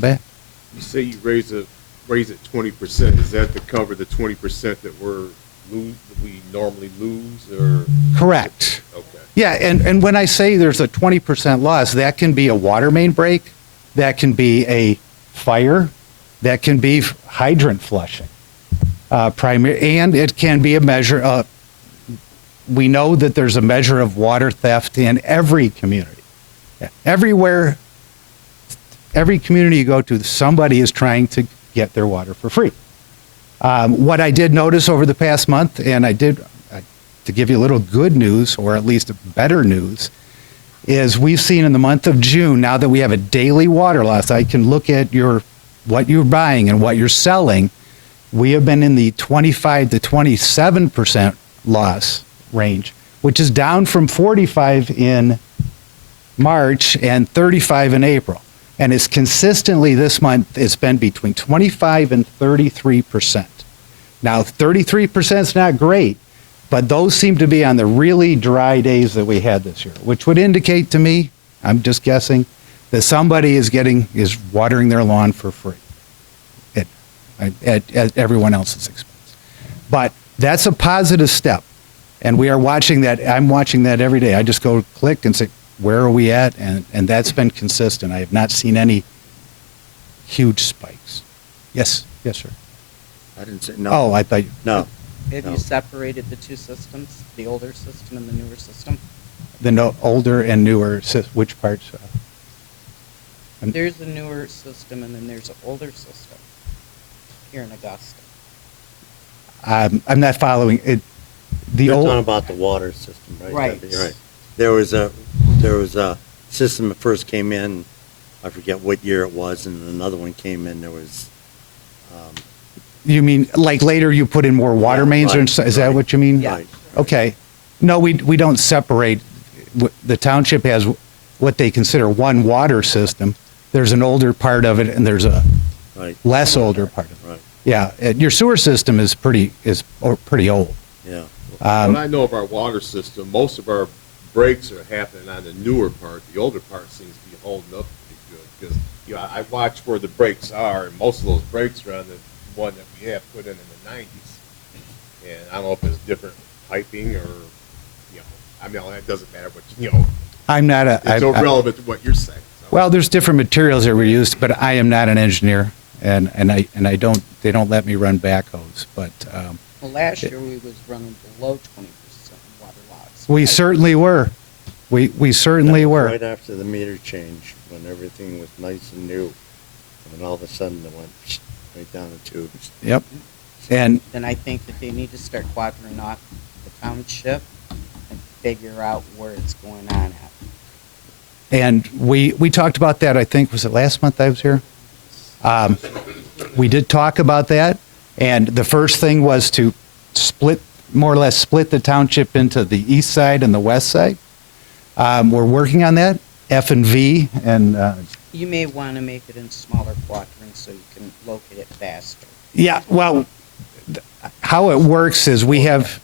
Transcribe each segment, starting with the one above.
back. You say you raise it 20%. Is that to cover the 20% that we normally lose, or? Correct. Okay. Yeah, and when I say there's a 20% loss, that can be a water main break, that can be a fire, that can be hydrant flushing, and it can be a measure of, we know that there's a measure of water theft in every community. Everywhere, every community you go to, somebody is trying to get their water for free. What I did notice over the past month, and to give you a little good news, or at least better news, is we've seen in the month of June, now that we have a daily water loss, I can look at what you're buying and what you're selling. We have been in the 25 to 27% loss range, which is down from 45 in March and 35 in April. And it's consistently this month, it's been between 25 and 33%. Now, 33% is not great, but those seem to be on the really dry days that we had this year, which would indicate to me, I'm just guessing, that somebody is watering their lawn for free at everyone else's expense. But that's a positive step. And we are watching that. I'm watching that every day. I just go click and say, where are we at? And that's been consistent. I have not seen any huge spikes. Yes, sir. I didn't say no. Oh, I thought you. No. Have you separated the two systems, the older system and the newer system? The older and newer, which parts? There's a newer system and then there's an older system here in Augusta. I'm not following it. You're talking about the water system, right? Right. You're right. There was a system that first came in, I forget what year it was, and another one came in. There was. You mean like later you put in more water mains? Right, Is that what you mean? Yeah. Right. Okay. No, we don't separate. The township has what they consider one water system. There's an older part of it, and there's a less older part of it. Right. Yeah, your sewer system is pretty old. Yeah. What I know of our water system, most of our breaks are happening on the newer part. The older part seems to be holding up pretty good, because I watch where the breaks are, and most of those breaks are on the one that we have put in the 90s. And I don't know if it's different piping or, I mean, that doesn't matter, but I'm not it's irrelevant to what you're saying. So. Well, there's different materials that were used, but I am not an engineer, and they don't let me run backhoes. But Well, last year we was running below 20% water loss. we certainly were. We certainly That was were. right after the meter change, when everything was nice and new, and all of a sudden it went right down the tubes. Yep. And Then I think that they need to start quadrant off the township and figure out where it's going on at. And we talked about that, I think, was it last month I was here? We did talk about that, and the first thing was to more or less split the township into the east side and the west side. We're working on that, F&V, and You may want to make it in smaller quadrants so you can locate it faster. yeah, well, how it works is we have,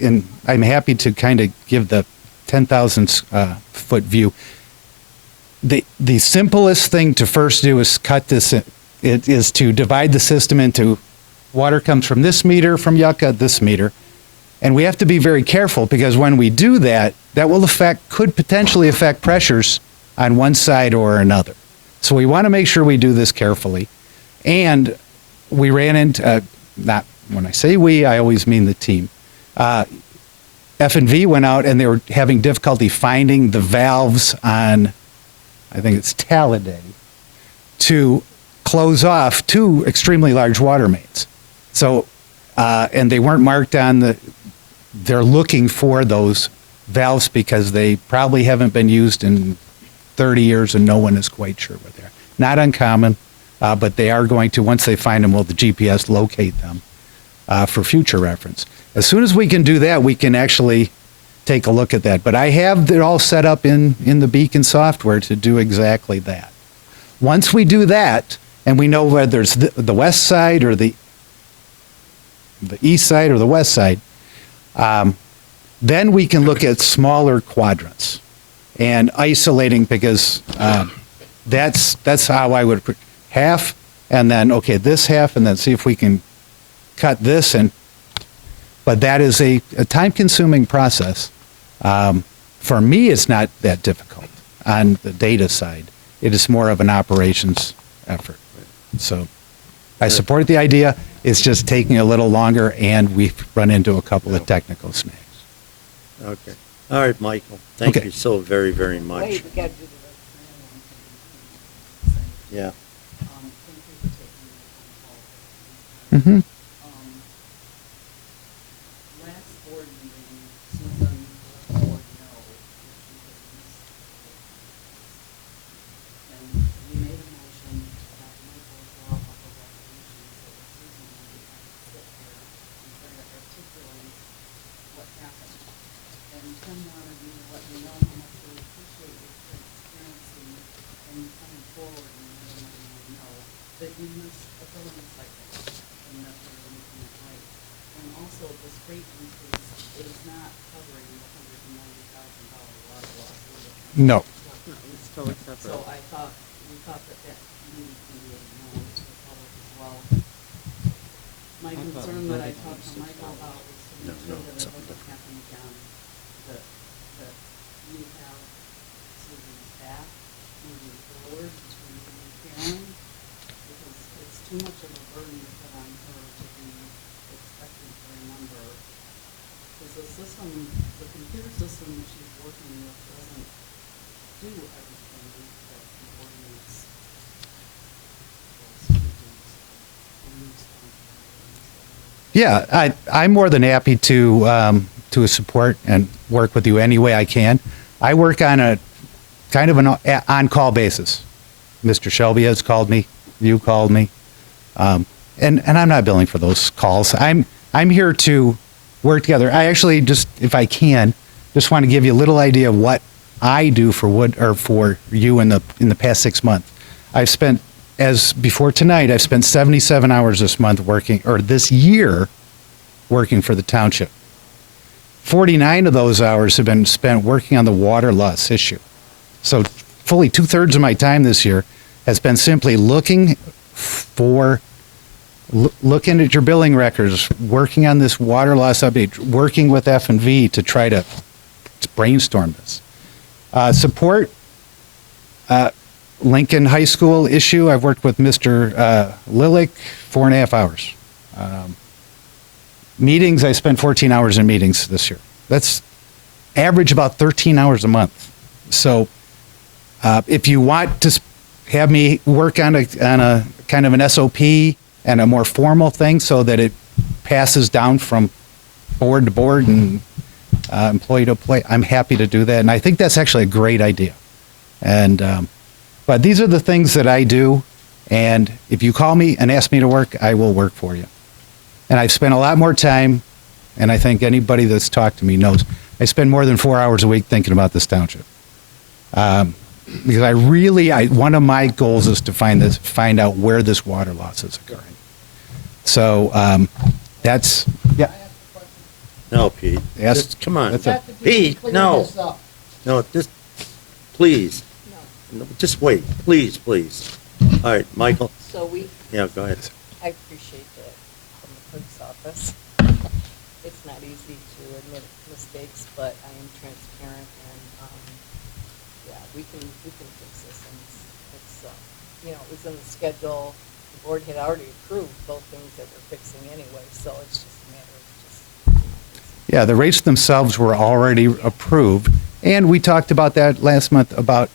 and I'm happy to kind of give the 10,000 foot view. The simplest thing to first do is cut this. It is to divide the system into water comes from this meter, from Yucca, this meter. And we have to be very careful, because when we do that, that could potentially affect pressures on one side or another. So we want to make sure we do this carefully. And we ran into, not when I say we, I always mean the team. F&V went out and they were having difficulty finding the valves on, I think it's Talladay, to close off two extremely large water mains. So, and they weren't marked on they're looking for those valves because they probably haven't been used in 30 years and no one is quite sure what they're. Not uncommon, but they are going to, once they find them, will the GPS locate them for future reference. As soon as we can do that, we can actually take a look at that. But I have it all set up in the Beacon software to do exactly that. Once we do that, and we know whether it's the west side or the east side or the west side, then we can look at smaller quadrants and isolating, because that's how I would half, and then, okay, this half, and then see if we can cut this. But that is a time-consuming process. For me, it's not that difficult on the data side. It is more of an operations effort. So I support the idea. It's just taking a little longer, and we've run into a couple of technical snags. Okay. All right, Michael. Thank Okay. you so very, very much. Wait, we gotta do the Yeah. thank you for taking the phone call. Mm-hmm. Last board meeting, Susan let the board know that she had missed the and we made a motion that Michael draw up a resolution so that Susan would have to sit there and try to articulate what happened. And Tim wanted me to let you know how much we appreciate your transparency and you coming forward and letting everyone know that you missed a billing cycle and that we were making it right. And also, this rate increase is not covering the $190,000 water loss. No. It's totally separate. So we thought that needed to be known to the public as well. My concern that I talked to Michael about was to make sure that it doesn't happen again, that you have Susan's back moving forward between you and Karen, because it's too much of a burden to put on her to be expected to remember. Because the system, the computer system that she's working with doesn't do everything that the ordinance was to do. So we need to- Yeah, I'm more than happy to support and work with you any way I can. I work on a kind of an on-call basis. Mr. Shelby has called me, you called me, and I'm not billing for those calls. I'm here to work together. I actually just, if I can, just want to give you a little idea of what I do for you in the past 6 months. I've spent, as before tonight, I've spent 77 hours this month working, or this year, working for the township. 49 of those hours have been spent working on the water loss issue. So fully 2/3 of my time this year has been simply looking at your billing records, working on this water loss update, working with F&V to try to brainstorm this. Support, Lincoln High School issue. I've worked with Mr. Lilick 4.5 hours. Meetings, I spent 14 hours in meetings this year. That's average about 13 hours a month. So if you want to have me work on a kind of an SOP and a more formal thing so that it passes down from board to board and employee to employee, I'm happy to do that. And I think that's actually a great idea. And but these are the things that I do. And if you call me and ask me to work, I will work for you. And I've spent a lot more time, and I think anybody that's talked to me knows, I spend more than 4 hours a week thinking about this township. Because one of my goals is to find out where this water loss is occurring. So that's, yeah. No, Pete. Yes. Just, come on. That's it. Pete, no. No, just, please. No, just wait. Please, please. All right, Michael. So Yeah, go ahead. I appreciate that from the clerk's office. It's not easy to admit mistakes, but I am transparent and, yeah, we can fix this. And it's it was in the schedule. The board had already approved both things that we're fixing anyway, so it's just a matter of just. Yeah, the rates themselves were already approved. And we talked about that last month, about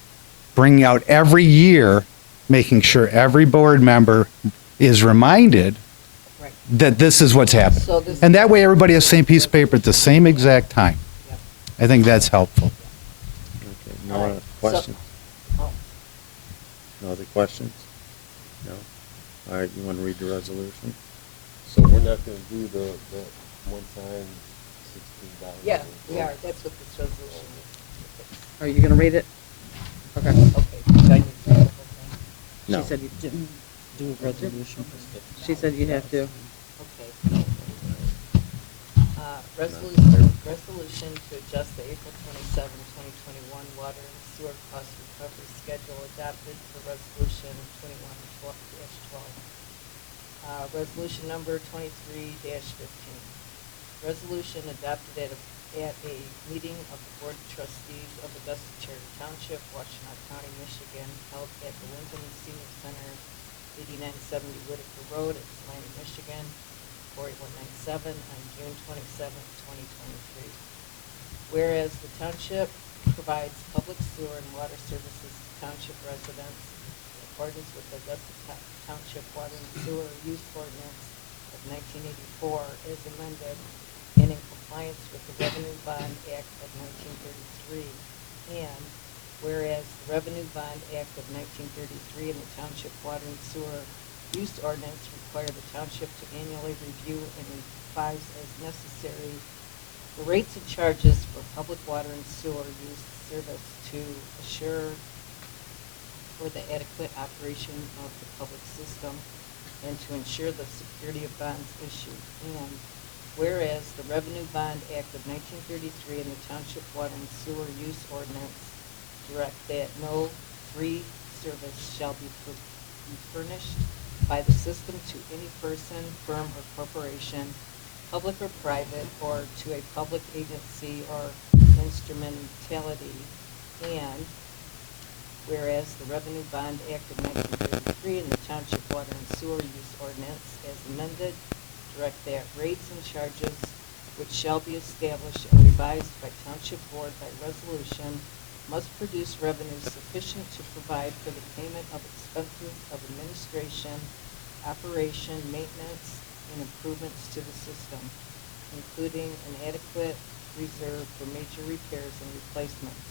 bringing out every year, making sure every board member is reminded Right. that this is what's happening. So this- And that way everybody has the same piece of paper at the same exact time. Yeah. I think that's helpful. Okay, no All other right, questions? Oh, No other questions? No? All right, you want to read the resolution? So we're not gonna do the one-time $16. yeah, we are. That's what this resolution is. Are you going to read it? Okay. Okay. Do I need to read the whole thing? No. She said you didn't do a resolution. She said you have to. Okay. Resolution to adjust the April 27, 2021 water and sewer cost recovery schedule adopted for resolution 21-12. Resolution number 23-15. Resolution adopted at a meeting of the Board of Trustees of Augusta Charter Township, Washtenaw County, Michigan, held at the Lincoln Senior Center, 8970 Whitaker Road at Salina, Michigan, 48197 on June 27, 2023. Whereas the township provides public sewer and water services to township residents in accordance with the Augusta Township Water and Sewer Use Ordinance of 1984 as amended and in compliance with the Revenue Bond Act of 1933. And whereas the Revenue Bond Act of 1933 and the Township Water and Sewer Use Ordinance require the township to annually review and revise as necessary the rates and charges for public water and sewer use service to assure for the adequate operation of the public system and to ensure the security of bonds issued. And whereas the Revenue Bond Act of 1933 and the Township Water and Sewer Use Ordinance direct that no free service shall be furnished by the system to any person, firm, or corporation, public or private, or to a public agency or instrumentality. And whereas the Revenue Bond Act of 1933 and the Township Water and Sewer Use Ordinance as amended direct that rates and charges which shall be established and revised by Township Board by resolution must produce revenue sufficient to provide for the payment of expenses of administration, operation, maintenance, and improvements to the system, including an adequate reserve for major repairs and replacements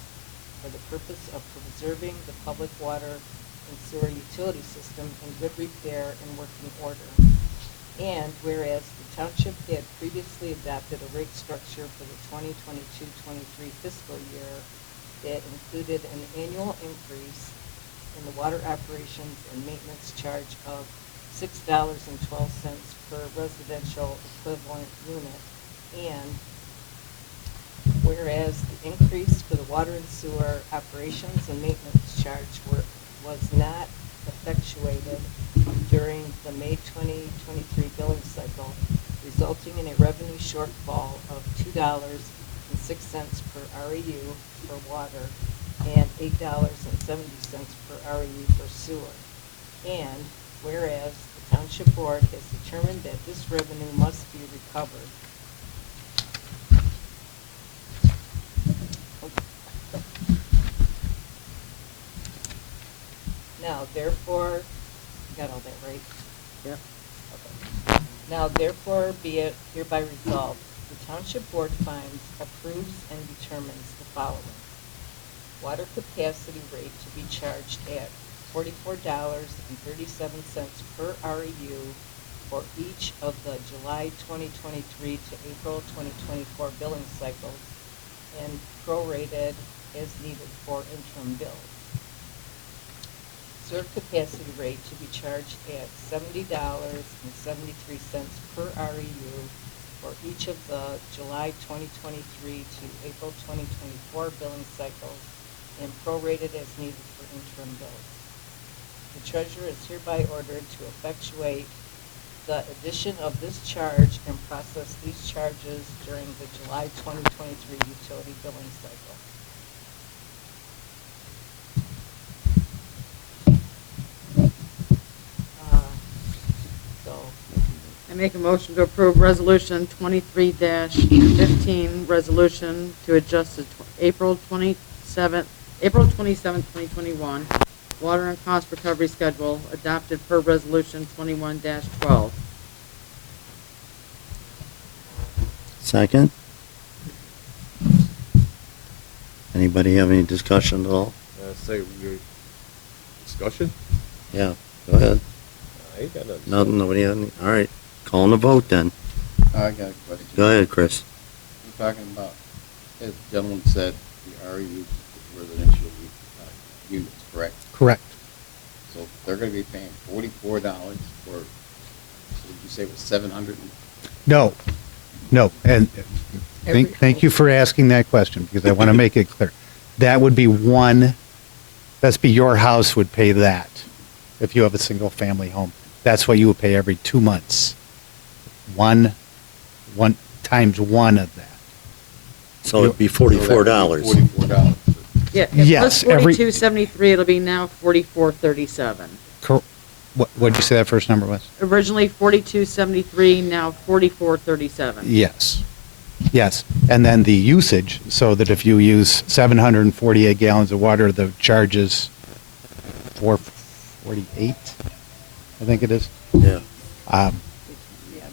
for the purpose of preserving the public water and sewer utility system in good repair and working order. And whereas the township had previously adopted a rate structure for the 2022-23 fiscal year that included an annual increase in the water operations and maintenance charge of $6.12 per residential equivalent unit. And whereas the increase for the water and sewer operations and maintenance charge was not effectuared during the May 2023 billing cycle, resulting in a revenue shortfall of $2.06 per REU for water and $8.70 per REU for sewer. And whereas the Township Board has determined that this revenue must be recovered. Now therefore, you got all that right? Yep. Okay. Now therefore be it hereby resolved, the Township Board finds, approves, and determines the following. Water capacity rate to be charged at $44.37 per REU for each of the July 2023 to April 2024 billing cycles and prorated as needed for interim bills. Sewer capacity rate to be charged at $70.73 per REU for each of the July 2023 to April 2024 billing cycles and prorated as needed for interim bills. The treasurer is hereby ordered to effectuate the addition of this charge and process these charges during the July 2023 utility billing cycle. I make a motion to approve resolution 23-15, resolution to adjust the April 27, 2021 water and cost recovery schedule adopted per resolution 21-12. Second? Anybody have any discussion at all? Say your discussion? Yeah, go ahead. I ain't got nothing. to say. Nothing, nobody had any, all right, calling the vote then. I got a question. Go ahead, Chris. We're talking about, as the gentleman said, the REU residential units, correct? Correct. So they're gonna be paying $44 for, so did you say it was 700? No, No, and thank you for asking that question, because I want to make it clear. That would be your house would pay that. If you have a single-family home, that's what you would pay every 2 months. One times one of that. So it'd be $44. $44. Yeah, Yes, plus every- 4273, it'll be now 4437. What'd you say that first number was? Originally 4273, now 4437. Yes. Yes. And then the usage, so that if you use 748 gallons of water, the charge is 448, I think it is. Yeah. Yeah,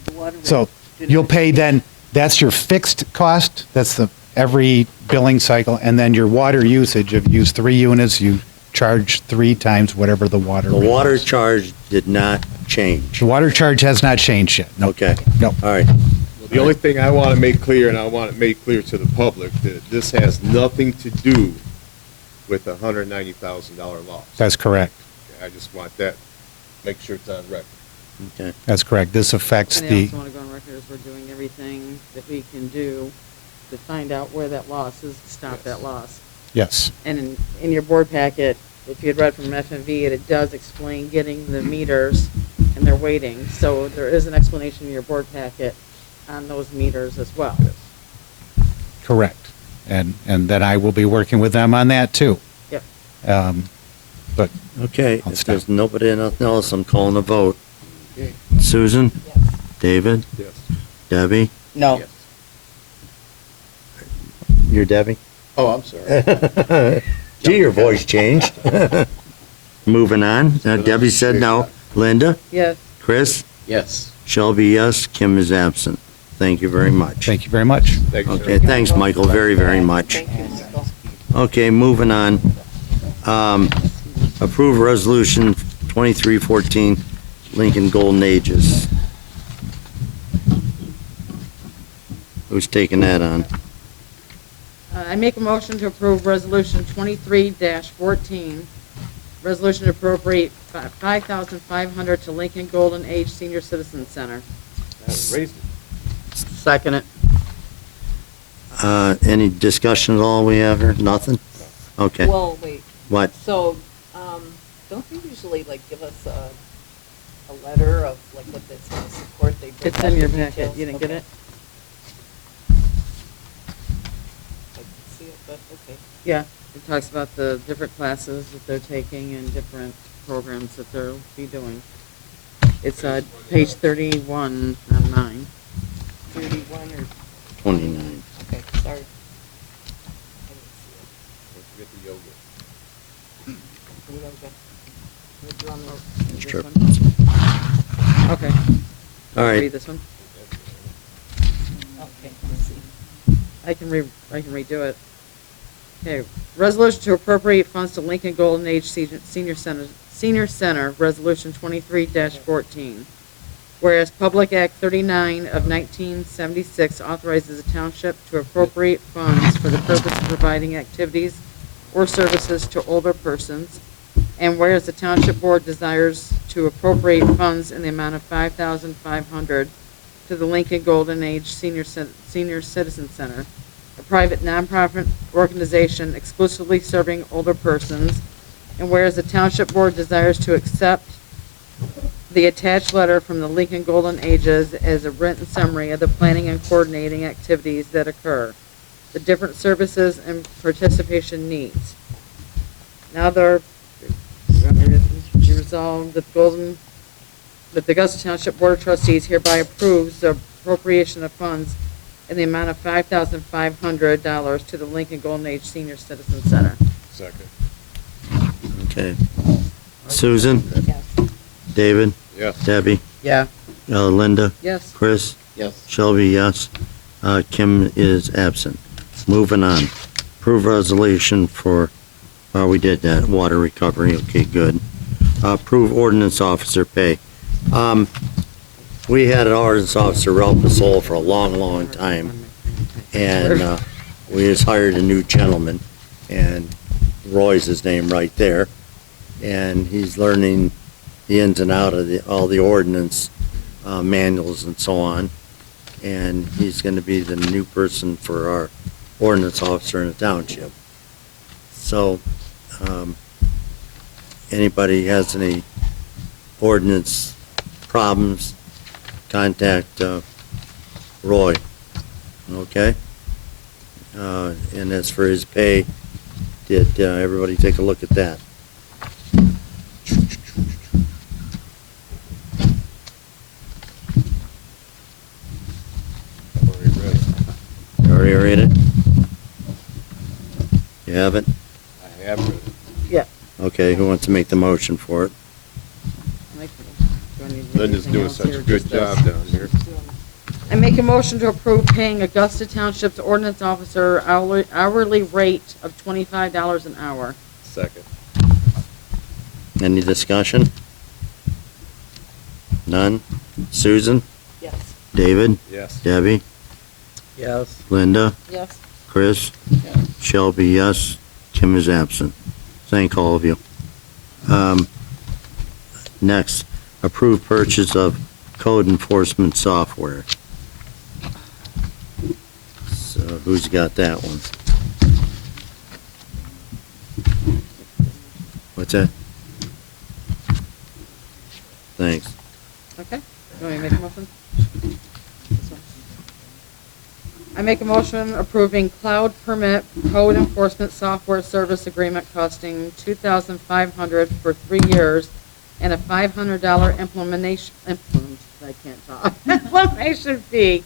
the water So rate didn't- you'll pay then, that's your fixed cost, that's the every billing cycle, and then your water usage, if you use 3 units, you charge 3 times whatever the water The rate water is. charge did not change. The water charge has not changed yet. No. Okay. No. All right. Well, the only thing I want to make clear, and I want to make clear to the public, that this has nothing to do with a $190,000 loss. That's correct. I just want that, make sure it's on record. Okay. That's correct. This affects And I the, also want to go on record as we're doing everything that we can do to find out where that loss is, to stop that loss. yes. And in your board packet, if you had read from FMV, it does explain getting the meters and their weighting. So there is an explanation in your board packet on those meters as well. Correct. And then I will be working with them on that too. Yep. But Okay, I'll if stop. there's nobody nothing else, I'm calling a vote. Okay. Susan? Yes. David? Yes. Debbie? No. Yes. You're Debbie? Oh, I'm sorry. Gee, your voice changed. Moving on. Debbie said no. Linda? Yes. Chris? Yes. Shelby, yes. Kim is absent. Thank you very much. thank you very much. Thank you, sir. Okay, thanks, Michael, very, very much. Thank you, Michael. Okay, moving on. Approve resolution 2314, Lincoln Golden Ages. Who's taking that on? I make a motion to approve Resolution 23-14, resolution to appropriate $5,500 to Lincoln Golden Age Senior Citizen Center. Raise it. Second it. Any discussion at all we have here? Nothing? Okay. Well, wait, What? so, don't they usually like give us a letter of like what that's gonna support? They break It's out in your the packet. details? You didn't get Okay. it? I can see it, but okay. Yeah. It talks about the different classes that they're taking and different programs that they'll be doing. It's page 31 on mine. 31 or, 29. okay, sorry. I didn't see Don't forget the yoga. it. Yoga. Withdrawn the- It's this true. one? Okay. All right. Read this one. Okay, let's see. I can redo it. Okay, resolution to appropriate funds to Lincoln Golden Age Senior Center, Resolution 23-14. Whereas Public Act 39 of 1976 authorizes the township to appropriate funds for the purpose of providing activities or services to older persons, and whereas the township board desires to appropriate funds in the amount of $5,500 to the Lincoln Golden Age Senior Citizen Center, a private nonprofit organization exclusively serving older persons, and whereas the township board desires to accept the attached letter from the Lincoln Golden Ages as a written summary of the planning and coordinating activities that occur, the different services and participation needs. Now be resolved that the Augusta Township Board of Trustees hereby approves the appropriation of funds in the amount of $5,500 to the Lincoln Golden Age Senior Citizen Center. Second. Okay. Susan? Yes. David? Yes. Debbie? Yeah. Linda? Yes. Chris? Yes. Shelby, yes. Kim is absent. Moving on. Approve resolution for, we did that, water recovery, okay, good. Approve ordinance officer pay. We had an ordinance officer run the soul for a long, long time, and we just hired a new gentleman, and Roy's his name right there, and he's learning the ins and out of all the ordinance manuals and so on. and he's gonna be the new person for our ordinance officer in the township. So, anybody has any ordinance problems, contact, Roy, okay? And as for his pay, did, everybody take a look at that? You already read it? You haven't? I have read it. Yeah. Okay, who wants to make the motion for it? Mike, do I need to do Linda's anything doing else such here a or good just job this? down here. I make a motion to approve paying Augusta Township's ordinance officer hourly rate of $25 an hour. Second. Any discussion? None? Susan? Yes. David? Yes. Debbie? Yes. Linda? Yes. Chris? Shelby, yes. Kim is absent. Thank all of you. Next, approve purchase of code enforcement software. So who's got that one? What's that? Thanks. Okay. You want me to make a motion? This one. I make a motion approving cloud permit code enforcement software service agreement costing $2,500 for 3 years and a $500 implementation fee.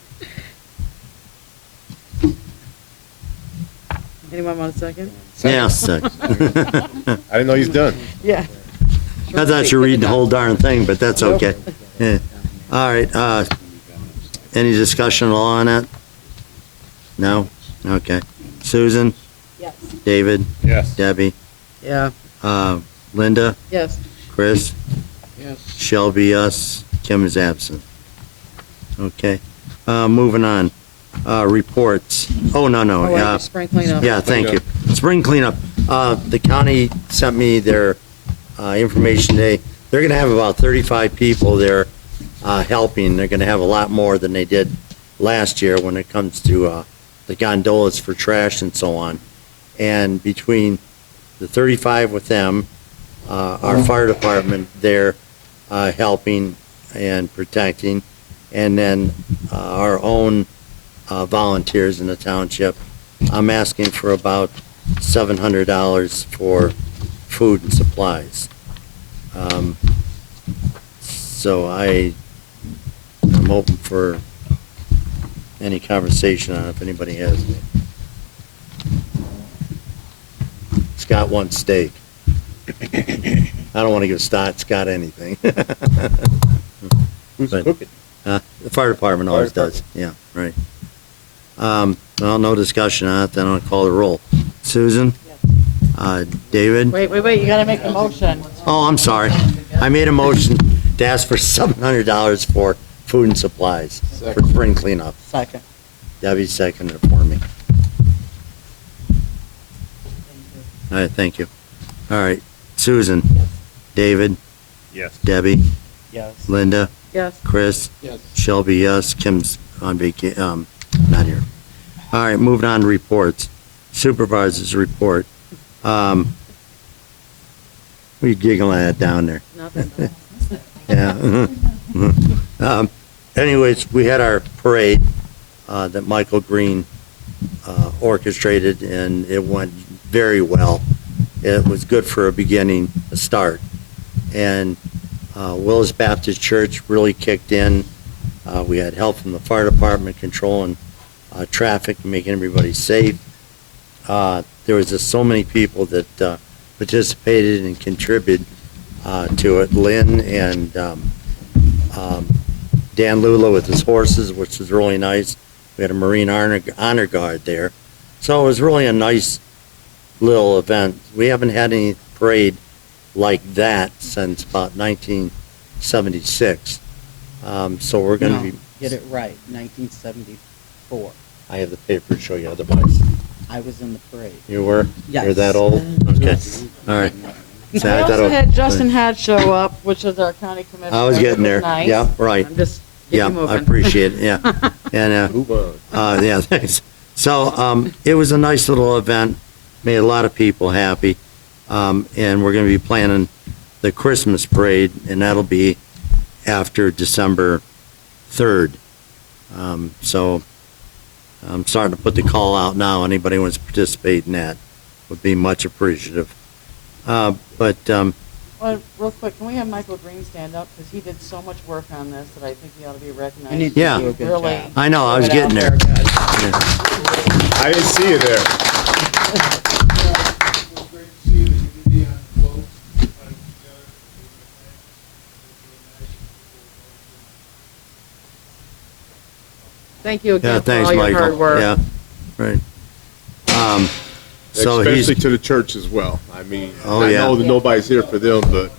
Anyone want a second? Yeah, second. I didn't know he's done. Yeah. I thought you were reading the whole darn thing, but that's okay. Yeah. All right, any discussion on that? No? Okay. Susan? Yes. David? Yes. Debbie? Yeah. Linda? Yes. Chris? Yes. Shelby, yes. Kim is absent. Okay. Moving on. Reports. Oh, no. Oh, wait, spring cleanup. Yeah, thank you. Spring cleanup. The county sent me their information today. They're going to have about 35 people there helping. They're going to have a lot more than they did last year when it comes to the gondolas for trash and so on. And between the 35 with them, our fire department there helping and protecting, and then our own volunteers in the township, I'm asking for about $700 for food and supplies. So I'm open for any conversation on it if anybody has any. Scott wants steak. I don't want to give Scott anything. Who's But- cooking? The fire department always Fire does, yeah, right. Well, no discussion on it, then I'll call the roll. Susan? David? Wait, you gotta make a motion. Oh, I'm sorry. I made a motion to ask for $700 for food and supplies for Second. spring cleanup. Second. Debbie seconded it for me. All right, thank you. All right, Susan? David? Yes. Debbie? Yes. Linda? Yes. Chris? Yes. Shelby, yes. Kim's on not here. All right, moving on to reports. Supervisor's report. What are you giggling at down there? Nothing. Yeah. Anyways, we had our parade that Michael Green orchestrated, and it went very well. It was good for a beginning, a start. And Willis Baptist Church really kicked in. We had help from the fire department controlling traffic, making everybody safe. There was just so many people that participated and contributed to it. Lynn and Dan Lula with his horses, which was really nice. We had a Marine Honor Guard there. So it was really a nice little event. We haven't had any parade like that since about 1976. So we're going to No, be, get it right, 1974. I have the paper to show you otherwise. I was in the parade. You were? You're Yes. that old? Okay, Yes. all right. So I I thought also it- had Justin Had show up, which is our county commissioner. I was getting there. Nice. Yeah, right. I'm just you Yeah, I moving. appreciate it, yeah. And, Move on. yeah, thanks. So, it was a nice little event, made a lot of people happy. And we're gonna be planning the Christmas parade, and that'll be after December 3rd. So I'm starting to put the call out now. Anybody who wants to participate in that would be much appreciative. But, Well, real quick, can we have Michael Green stand up? Because he did so much work on this that I think he ought to be recognized. need to Yeah. do a good Really. job. I know, I was put it out getting there. Good. I didn't see you there. Thank you Yeah, again for thanks, all your Michael. hard work. Yeah, right. So Especially he's, to the church as well. I mean, Oh, I yeah. know that nobody's here for them, but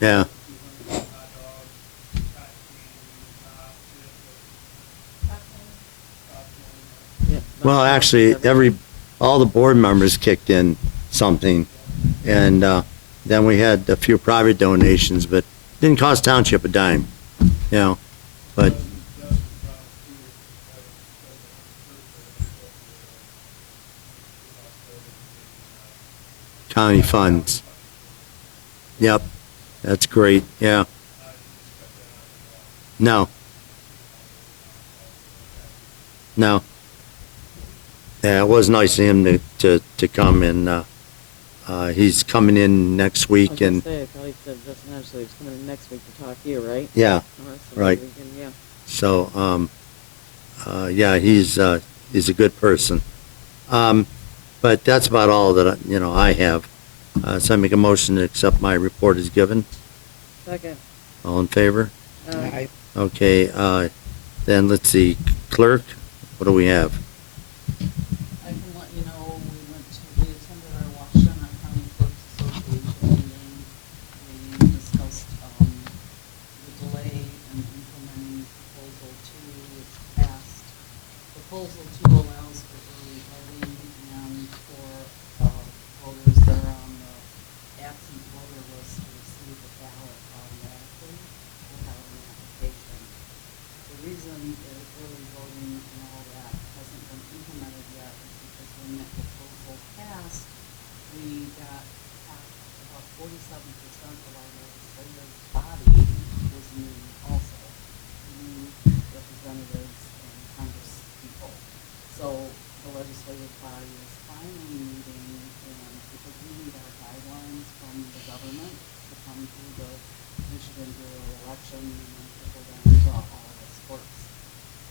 yeah. Yeah. Well, actually, all the board members kicked in something, and then we had a few private donations, but didn't cost township a dime, but county funds. Yep, that's great, yeah. No. No. Yeah, it was nice of him to come, and he's coming in next I was week, gonna and, say, I thought he said just naturally he's coming in next week to talk to you, right? yeah, Oh, so right. we can- Yeah. so, yeah, he's a good person. But that's about all that, I have. So I make a motion to accept my report as given. Second. All in favor? Aye. Okay, then let's see, clerk, what do we have? I can let you know, we attended our Washington County Clerks Association meeting. We discussed, the delay in implementing proposal two, which passed. Proposal two allows for early voting and for, voters that are on the absent voter list to receive the ballot automatically without an application. The reason is early voting and all that hasn't been implemented yet is because when that proposal passed, we got about 47% of our legislative body was new also, new representatives and Congress people. So the legislative body is finally meeting, and because we need our guidelines from the government to come through the Michigan Bureau of Election and then trickle down to all the sports.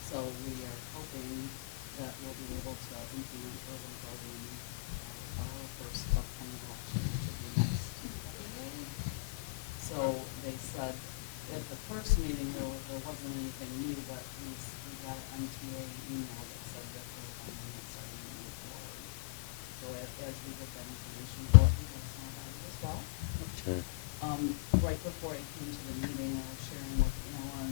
So we are hoping that we'll be able to implement early voting our first upcoming election, which will be next February. So they said, at the first meeting, there wasn't anything new, but we got an MTA email that said that they're finally starting to move forward. So as we get that information, we'll let you guys know about it as well. Okay. Right before I came to the meeting, I was sharing with Ellen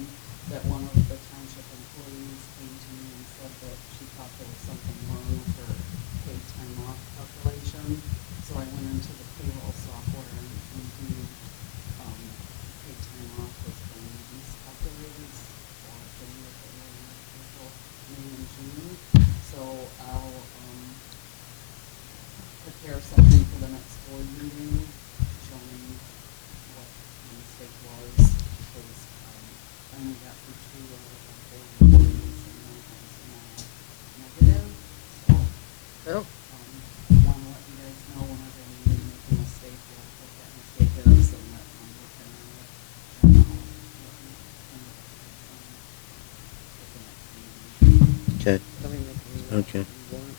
that one of the township employees came to me and said that she thought there was something wrong with her paid time off calculation. So I went into the payroll software and viewed, paid time off was being miscalculated for the year that we're in April, May and June. So I'll, prepare something for the next board meeting showing what the mistake was, because, I only got through two of the board employees and one was now negative, so, Oh, wanna let you guys know whenever you make a mistake, what that mistake is, and that I'm working on it. And I'll let you know, at the next meeting. Okay, let me make a Okay. warrant.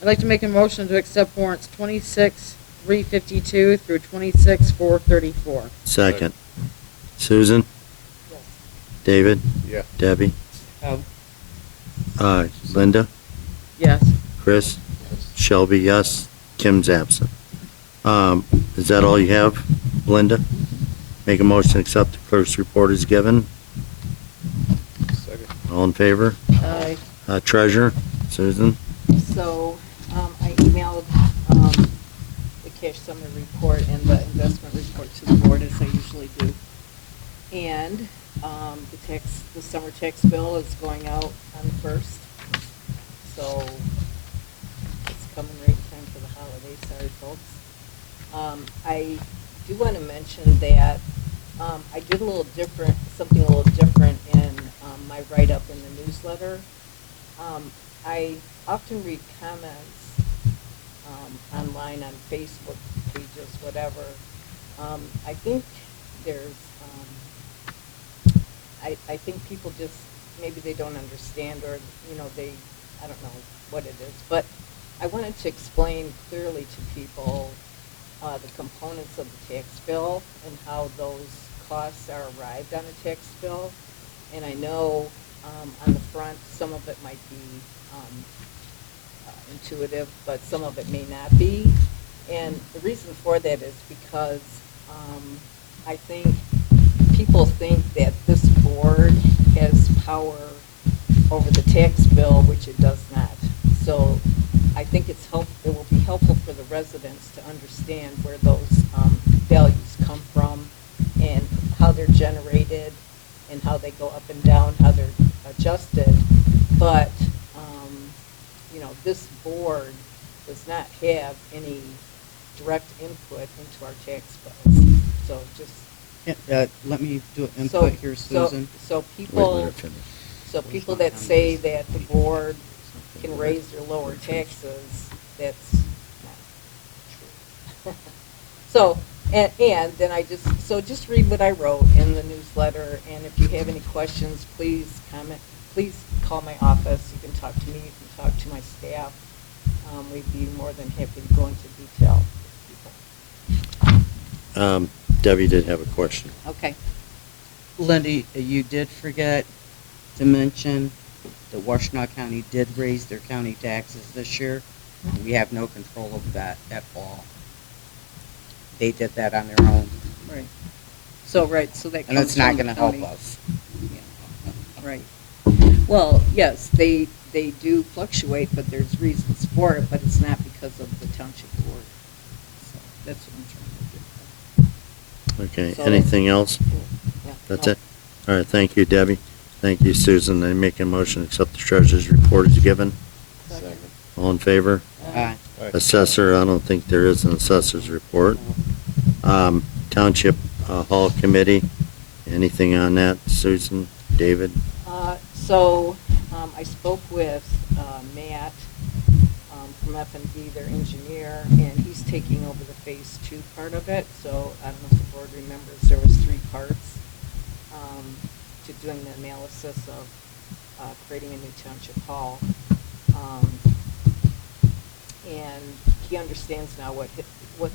I'd like to make a motion to accept warrants 26-352 through 26-434. second. Susan? Yes. David? yeah. Debbie? Oh, Linda? Yes. Chris? Shelby, yes. Kim's absent. Is that all you have, Linda? Make a motion to accept the clerk's report as given. Second. All in favor? Aye. Treasurer? Susan? So, I emailed, the cash summary report and the investment report to the board as I usually do. And the summer tax bill is going out on the 1st. So it's coming right in time for the holidays. Sorry, folks. I do want to mention that I did something a little different in my write-up in the newsletter. I often read comments online on Facebook pages, whatever. I think there's, I think people just, maybe they don't understand or, I don't know what it is. But I wanted to explain clearly to people the components of the tax bill and how those costs are arrived on a tax bill. And I know on the front, some of it might be intuitive, but some of it may not be. And the reason for that is because I think people think that this board has power over the tax bill, which it does not. So I think it will be helpful for the residents to understand where those values come from and how they're generated and how they go up and down, how they're adjusted. But, this board does not have any direct input into our tax bills. So just. Let me do an input here, Susan. So Wait, let people, her finish. so people that say that the board can raise or lower taxes, that's not true. So, and then just read what I wrote in the newsletter, and if you have any questions, please call my office. You can talk to me, you can talk to my staff. We'd be more than happy to go into detail with people. Debbie did have a question. Okay. Lindy, you did forget to mention that Washtenaw County did raise their county taxes this year. We have no control of that at all. They did that on their own, Right. So that and comes it's not from the going to help county. us. Right. Well, yes, they do fluctuate, but there's reasons for it, but it's not because of the township board. So that's what I'm trying to do. Okay, So- anything else? Yeah, That's no. it? All right, thank you, Debbie. Thank you, Susan. I make a motion to accept the treasurer's report as given. Second. All in favor? Assessor, I don't think there is an assessor's report. Township Hall Committee, anything on that, Susan, David? So I spoke with Matt from F&B, their engineer, and he's taking over the Phase 2 part of it. So I don't know if the board remembers, there was 3 parts to doing the analysis of creating a new township hall. And he understands now what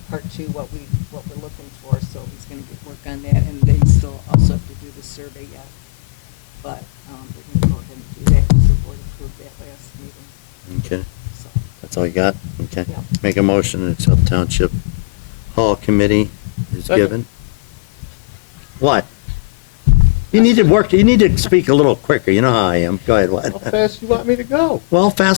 part 2, what we're looking for. So he's going to work on that, and they still also have to do the survey yet. But we're going to go ahead and do that because the board approved that last meeting. Okay, So, that's all you got? Okay. Yeah. Make a motion to accept Township Hall Committee is Second. given. What? You need to speak a little quicker, you know how I am. Go ahead, what? How fast you want me to go? Well, fast